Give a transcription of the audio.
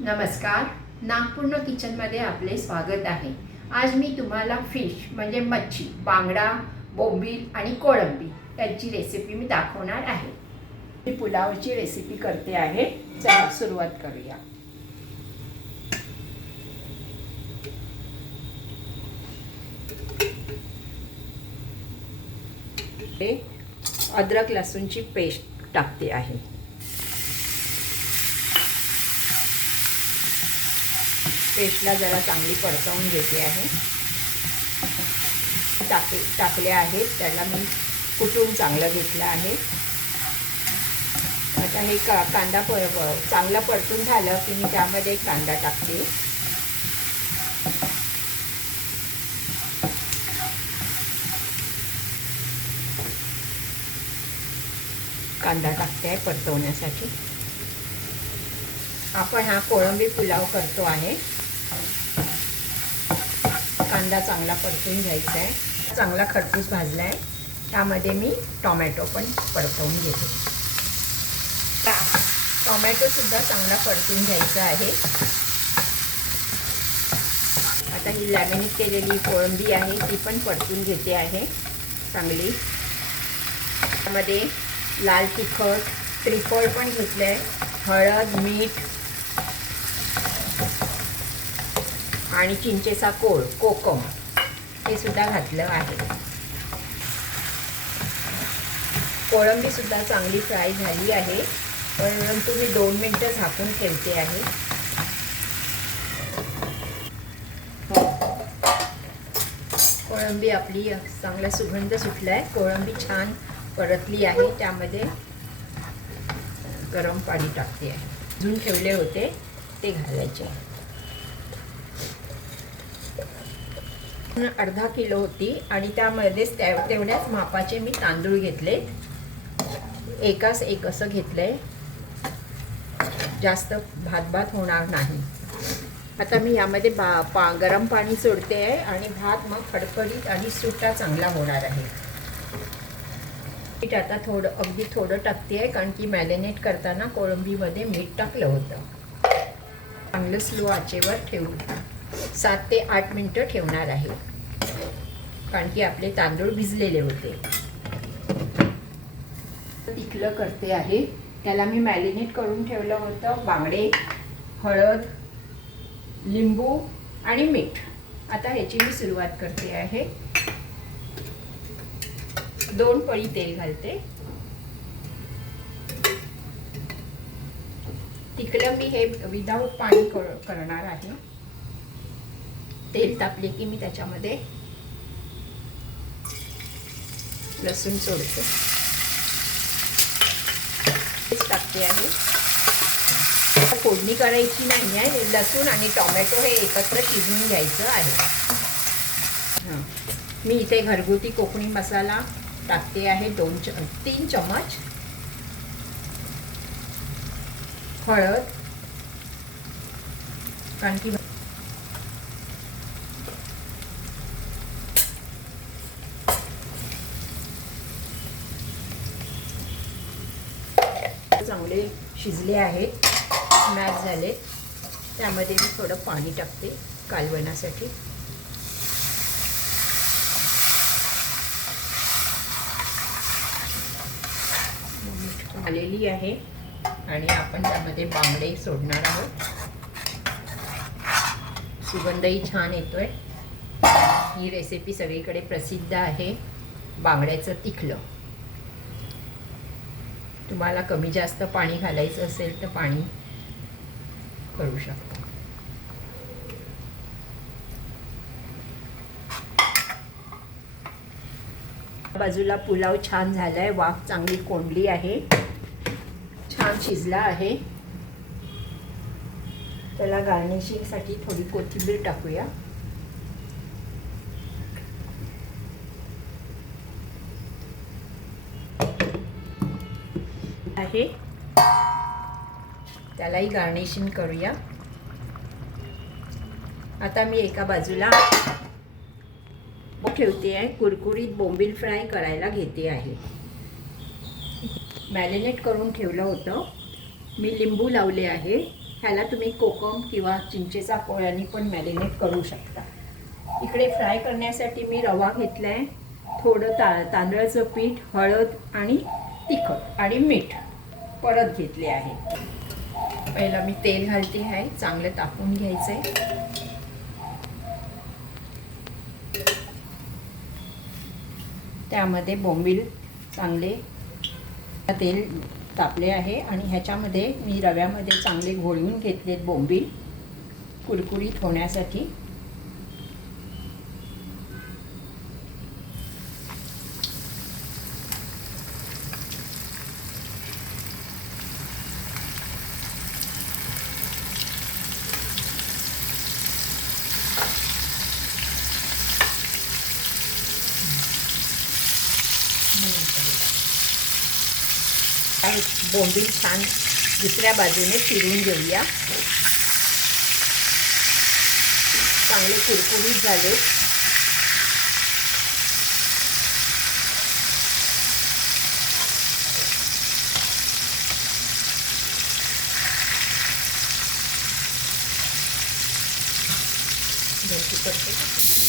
नमस्कार. नागपूर्ण किचनमध्ये आपले स्वागत आहे. आज मी तुम्हाला फिश म्हणजे मच्छी बांगडा बोंबील आणि कोळंबी यांची रेसिपी मी दाखवणार आहे. मी पुलावची रेसिपी करते आहे. चला सुरुवात करूया. अद्रक लसूणची पेस्ट टाकते आहे. पेस्टला जरा चांगली परतवून घेते आहे. टाके टाकले आहेत. त्याला मी कुटून चांगलं घेतलं आहे. आता हे का कांदा पर चांगला परतून झालं की मी त्यामध्ये एक कांदा टाकते. कांदा टाकते आहे परतवण्यासाठी. आपण हा कोळंबी पुलाव करतो आहे. कांदा चांगला परतून घ्यायचा आहे. चांगला खरपूस भाजला आहे त्यामध्ये मी टॉमॅटो पण परतवून घेते. टॉमॅटोसुद्धा चांगला परतून घ्यायचा आहे. आता ही लॅमिनेट केलेली कोळंबी आहे ती पण परतून घेते आहे. चांगली. त्यामध्ये लाल तिखट त्रिफळ पण घेतलं आहे हळद मीठ आणि चिंचेचा कोळ कोकम हे सुद्धा घातलं आहे. कोळंबी सुद्धा चांगली फ्राय झाली आहे परंतु मी दोन मिनटं झाकून ठेवते आहे. कोळंबी आपली चांगला सुगंध सुटला आहे कोळंबी छान परतली आहे त्यामध्ये गरम पाणी टाकते आहे. अजून ठेवले होते ते घालायचे अर्धा किलो होती आणि त्यामध्येच त्या तेवढ्याच मापाचे मी तांदूळ घेतले. एकाच एक असं घेतलंय. जास्त भात भात होणार नाही. आता मी यामध्ये बा पा गरम पाणी सोडते आहे आणि भात मग खडखडीत आणि सुटा चांगला होणार आहे. मीठ आता थोडं अगदी थोडं टाकते आहे कारण की मॅरिनेट करताना कोळंबीमध्ये मीठ टाकलं होतं. चांगलं स्लो आचेवर ठेवू. सात ते आठ मिनटं ठेवणार आहे. कारण की आपले तांदूळ भिजलेले होते. तिखलं करते आहे. त्याला मी मॅरिनेट करून ठेवलं होतं. बांगडे हळद लिंबू आणि मीठ. आता ह्याची मी सुरुवात करते आहे. दोन पळी तेल घालते. तिकडं मी हे विदाऊट पाणी करणार आहे. तेल तापले की मी त्याच्यामध्ये लसूण सोडते. टाकते आहे. फोडणी करायची नाही आहे. लसूण आणि टोमॅटो हे एकत्र शिजवून घ्यायचं आहे. हां. मी इथे घरगुती कोकणी मसाला टाकते आहे. दोन च तीन चमच हळद. कारण की चांगले शिजले आहेत मॅच झाले. त्यामध्ये मी थोडं पाणी टाकते कालवणासाठी आलेली आहे आणि आपण त्यामध्ये बांगडे सोडणार आहोत. सुगंधही छान येतोय. ही रेसिपी सगळीकडे प्रसिद्ध आहे. बांगड्याचं तिखलं. तुम्हाला कमी जास्त पाणी घालायचं असेल तर पाणी करू शकता. बाजूला पुलाव छान झालाय वाफ चांगली कोंडली आहे. छान शिजला आहे. त्याला गार्निशिंगसाठी थोडी कोथिंबीर टाकूया. आहे. त्यालाही गार्निशिंग करूया. आता मी एका बाजूला ठेवते आहे. कुरकुरीत बोंबील फ्राय करायला घेते आहे. मॅरिनेट करून ठेवलं होतं. मी लिंबू लावले आहे. ह्याला तुम्ही कोकम किंवा चिंचेचा कोळ्याने पण मॅरिनेट करू शकता. इकडे फ्राय करण्यासाठी मी रवा घेतला आहे थोडं ता तांदळाचं पीठ हळद आणि तिखट आणि मीठ. परत घेतले आहे. पहिला मी तेल घालते आहे चांगलं तापून घ्यायचं आहे त्यामध्ये बोंबील चांगले तेल तापले आहे आणि ह्याच्यामध्ये मी रव्यामध्ये चांगले घोळवून घेतलेत बोंबील. कुरकुरीत होण्यासाठी. काही बोंबील छान दुसऱ्या बाजूने फिरून घेऊया. चांगले कुरकुरीत झाले. गरती करते